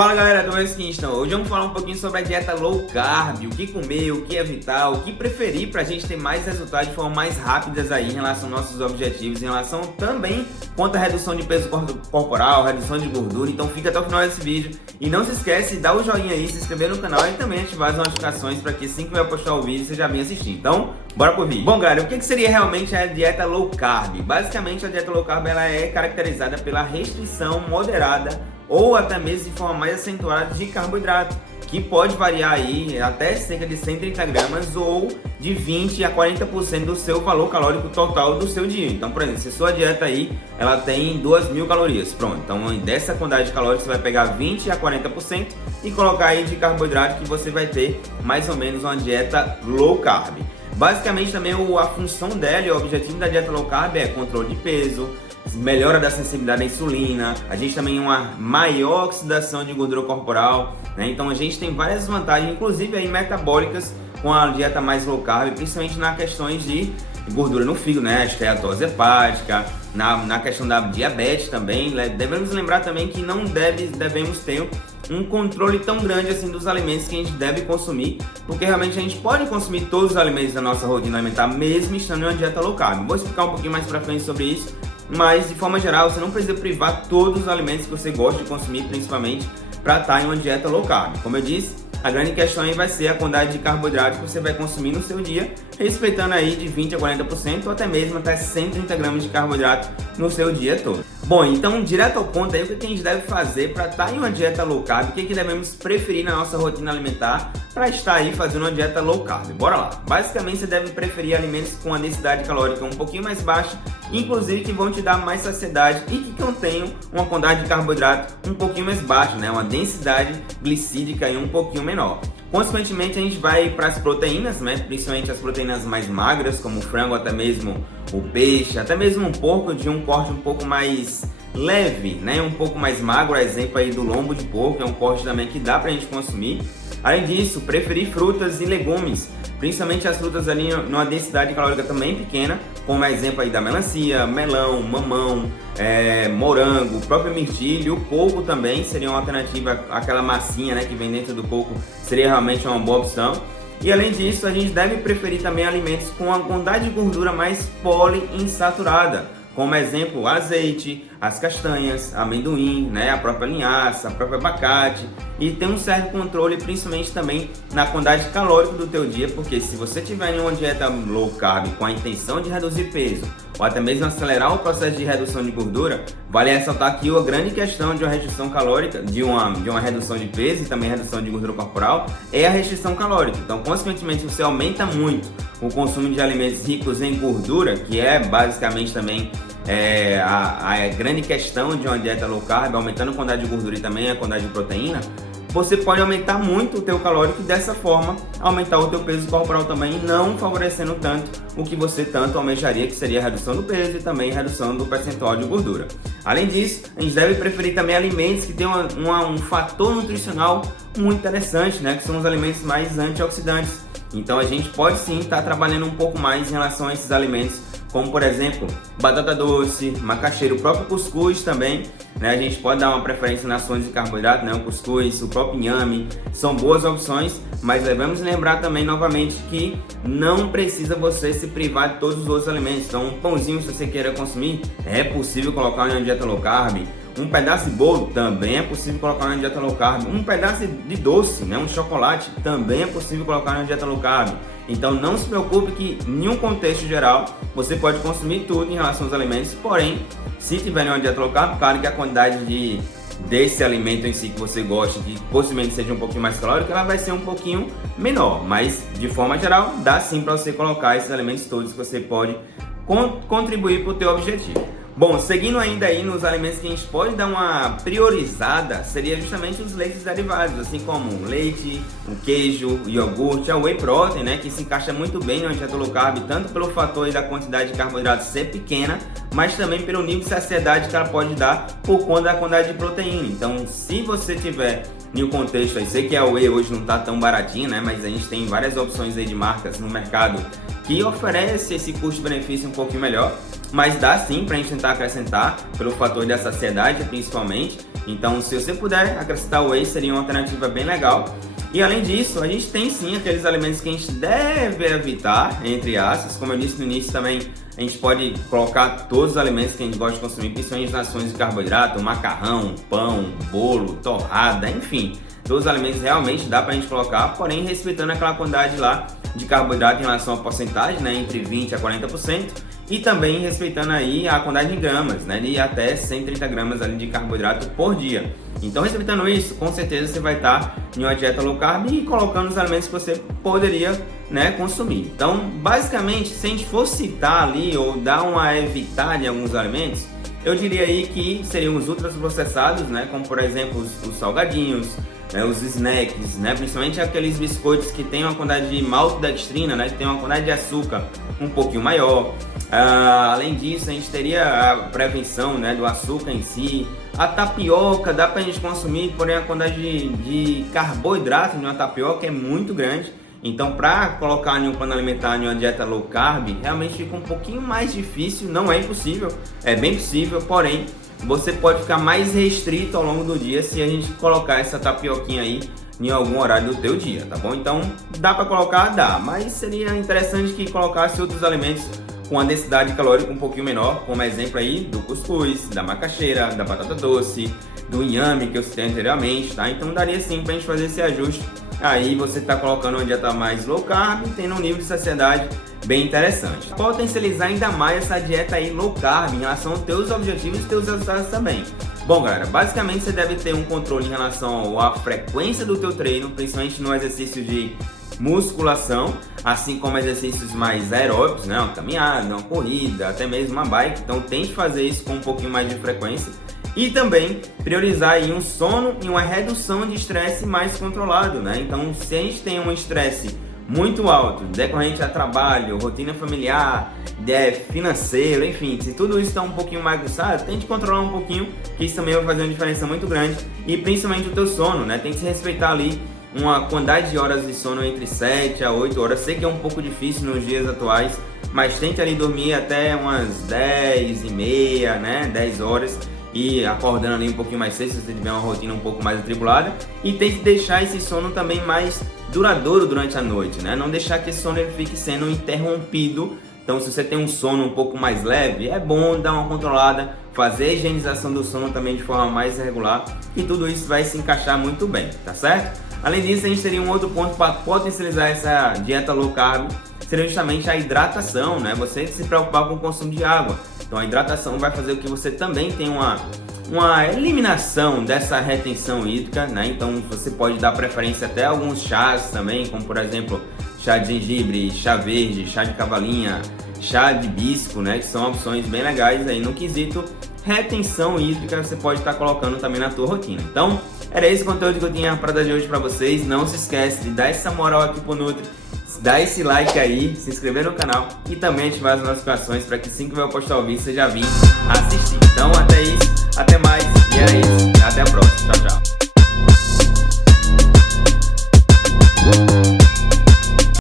Fala galera do Então, hoje vamos falar um pouquinho sobre a dieta low carb, o que comer, o que evitar, o que preferir para a gente ter mais resultados de forma mais rápidas aí em relação aos nossos objetivos, em relação também quanto à redução de peso corporal, redução de gordura. Então fica até o final desse vídeo e não se esquece de dar o joinha aí, se inscrever no canal e também ativar as notificações para que assim que eu postar o vídeo você já venha assistir. Então, bora pro vídeo. Bom galera, o que seria realmente a dieta low carb? Basicamente a dieta low carb ela é caracterizada pela restrição moderada ou até mesmo de forma mais acentuada de carboidrato, que pode variar aí até cerca de 130 gramas ou de 20 a 40% do seu valor calórico total do seu dia. Então, por exemplo, se sua dieta aí ela tem 2.000 calorias, pronto, então dessa quantidade de calorias você vai pegar 20 a 40% e colocar aí de carboidrato que você vai ter mais ou menos uma dieta low carb. Basicamente também a função dela e o objetivo da dieta low carb é controle de peso, melhora da sensibilidade à insulina, a gente também tem uma maior oxidação de gordura corporal, né? Então a gente tem várias vantagens, inclusive aí metabólicas, com a dieta mais low carb, principalmente nas questões de gordura no fígado, né? A esteatose hepática, na questão da diabetes também. Devemos lembrar também que não devemos ter um controle tão grande assim dos alimentos que a gente deve consumir, porque realmente a gente pode consumir todos os alimentos da nossa rotina alimentar, mesmo estando em uma dieta low carb. Vou explicar um pouquinho mais pra frente sobre isso. Mas de forma geral, você não precisa privar todos os alimentos que você gosta de consumir, principalmente para estar em uma dieta low carb. Como eu disse, a grande questão aí vai ser a quantidade de carboidrato que você vai consumir no seu dia, respeitando aí de 20 a 40% ou até mesmo até 130 gramas de carboidrato no seu dia todo. Bom, então direto ao ponto aí, o que a gente deve fazer para estar em uma dieta low carb, o que devemos preferir na nossa rotina alimentar para estar aí fazendo uma dieta low carb. Bora lá! Basicamente você deve preferir alimentos com a densidade calórica um pouquinho mais baixa, inclusive que vão te dar mais saciedade e que contenham uma quantidade de carboidrato um pouquinho mais baixa, né? Uma densidade glicídica aí um pouquinho menor. Consequentemente, a gente vai para as proteínas, né? Principalmente as proteínas mais magras, como o frango, até mesmo o peixe, até mesmo um porco de um corte um pouco mais leve, né? Um pouco mais magro, exemplo aí do lombo de porco, é um corte também que dá pra gente consumir. Além disso, preferir frutas e legumes, principalmente as frutas ali numa densidade calórica também pequena, como exemplo aí da melancia, melão, mamão, morango, o próprio mirtilo, o coco também seria uma alternativa, aquela massinha, né, que vem dentro do coco seria realmente uma boa opção. E além disso, a gente deve preferir também alimentos com a quantidade de gordura mais poliinsaturada, como exemplo, azeite, as castanhas, amendoim, né, a própria linhaça, a própria abacate, e tem um certo controle principalmente também na quantidade calórica do teu dia, porque se você tiver em uma dieta low carb com a intenção de reduzir peso ou até mesmo acelerar o processo de redução de gordura, vale ressaltar aqui a grande questão de uma restrição calórica, de uma redução de peso e também redução de gordura corporal, é a restrição calórica. Então, consequentemente, você aumenta muito o consumo de alimentos ricos em gordura, que é basicamente também a grande questão de uma dieta low carb, aumentando a quantidade de gordura e também a quantidade de proteína, você pode aumentar muito o teu calórico e dessa forma aumentar o teu peso corporal também, não favorecendo tanto o que você tanto almejaria, que seria a redução do peso e também a redução do percentual de gordura. Além disso, a gente deve preferir também alimentos que tenham um fator nutricional muito interessante, né, que são os alimentos mais antioxidantes. Então a gente pode sim estar trabalhando um pouco mais em relação a esses alimentos, como por exemplo, batata doce, macaxeira, o próprio cuscuz também, né? A gente pode dar uma preferência nas fontes de carboidrato, né? O cuscuz, o próprio inhame, são boas opções, mas devemos lembrar também novamente que não precisa você se privar de todos os outros alimentos. Então um pãozinho, se você queira consumir, é possível colocar em uma dieta low carb. Um pedaço de bolo também é possível colocar na dieta low carb. Um pedaço de doce, né, um chocolate, também é possível colocar na dieta low carb. Então não se preocupe que em um contexto geral você pode consumir tudo em relação aos alimentos. Porém, se tiver uma dieta low carb, claro que a quantidade desse alimento em si que você gosta, que possivelmente seja um pouquinho mais calórico, ela vai ser um pouquinho menor. Mas de forma geral, dá sim para você colocar esses alimentos todos que você pode contribuir para o teu objetivo. Bom, seguindo ainda aí nos alimentos que a gente pode dar uma priorizada, seria justamente os leites derivados, assim como o leite, o queijo, o iogurte, a whey protein, né, que se encaixa muito bem na dieta low carb, tanto pelo fator da quantidade de carboidrato ser pequena, mas também pelo nível de saciedade que ela pode dar por conta da quantidade de proteína. Então, se você tiver em um contexto aí, sei que a whey hoje não está tão baratinha, né, mas a gente tem várias opções aí de marcas no mercado que oferece esse custo-benefício um pouquinho melhor, mas dá sim para a gente tentar acrescentar pelo fator da saciedade principalmente. Então, se você puder acrescentar o whey, seria uma alternativa bem legal. E além disso, a gente tem sim aqueles alimentos que a gente deve evitar, entre aspas. Como eu disse no início também, a gente pode colocar todos os alimentos que a gente gosta de consumir, principalmente nas fontes de carboidrato, macarrão, pão, bolo, torrada, enfim. Todos os alimentos realmente dá pra gente colocar, porém respeitando aquela quantidade lá de carboidrato em relação à porcentagem, né, entre 20% a 40%, e também respeitando aí a quantidade de gramas, né, de até 130 gramas ali de carboidrato por dia. Então, respeitando isso, com certeza você vai estar em uma dieta low carb e colocando os alimentos que você poderia, né, consumir. Então, basicamente, se a gente for citar ali ou dar uma evitada em alguns alimentos, eu diria aí que seriam os ultraprocessados, né, como por exemplo os salgadinhos, né, os snacks, né, principalmente aqueles biscoitos que tem uma quantidade de maltodextrina, né, que tem uma quantidade de açúcar um pouquinho maior. Além disso, a gente teria a prevenção, né, do açúcar em si. A tapioca dá pra gente consumir, porém a quantidade de carboidrato de uma tapioca é muito grande. Então, para colocar em um plano alimentar, em uma dieta low carb, realmente fica um pouquinho mais difícil. Não é impossível, é bem possível, porém você pode ficar mais restrito ao longo do dia se a gente colocar essa tapioquinha aí em algum horário do teu dia, tá bom? Então, dá para colocar? Dá, mas seria interessante que colocasse outros alimentos com a densidade calórica um pouquinho menor, como exemplo aí do cuscuz, da macaxeira, da batata doce, do inhame que eu citei anteriormente, tá? Então daria sim pra gente fazer esse ajuste. Aí você tá colocando uma dieta mais low carb, tendo um nível de saciedade bem interessante. Potencializar ainda mais essa dieta aí low carb em relação aos teus objetivos e teus resultados também. Bom, galera, basicamente você deve ter um controle em relação à frequência do teu treino, principalmente no exercício de musculação, assim como exercícios mais aeróbicos, né? Uma caminhada, uma corrida, até mesmo uma bike. Então tente fazer isso com um pouquinho mais de frequência. E também priorizar aí um sono e uma redução de estresse mais controlado, né? Então, se a gente tem um estresse muito alto, decorrente a trabalho, rotina familiar, financeiro, enfim, se tudo isso está um pouquinho mais aguçado, tente controlar um pouquinho, que isso também vai fazer uma diferença muito grande. E principalmente o teu sono, né? Tem que se respeitar ali uma quantidade de horas de sono entre 7 a 8 horas. Sei que é um pouco difícil nos dias atuais, mas tente ali dormir até umas 10 e meia, né? 10 horas. E acordando ali um pouquinho mais cedo, se você tiver uma rotina um pouco mais atribulada. E tem que deixar esse sono também mais duradouro durante a noite, né? Não deixar que esse sono ele fique sendo interrompido. Então, se você tem um sono um pouco mais leve, é bom dar uma controlada, fazer a higienização do sono também de forma mais regular, e tudo isso vai se encaixar muito bem, tá certo? Além disso, a gente teria um outro ponto para potencializar essa dieta low carb, seria justamente a hidratação, né? Você se preocupar com o consumo de água. Então a hidratação vai fazer com que você também tenha uma eliminação dessa retenção hídrica, né? Então você pode dar preferência até a alguns chás também, como por exemplo chá de gengibre, chá verde, chá de cavalinha, chá de hibisco, né? Que são opções bem legais aí no quesito retenção hídrica, você pode estar colocando também na tua rotina. Então era esse o conteúdo que eu tinha para dar de hoje para vocês. Não se esquece de dar essa moral aqui pro Nutri, dar esse like aí, se inscrever no canal e também ativar as notificações para que assim que eu postar o vídeo você já vir